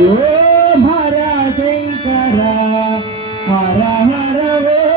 Her Shankar her her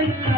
Thank you.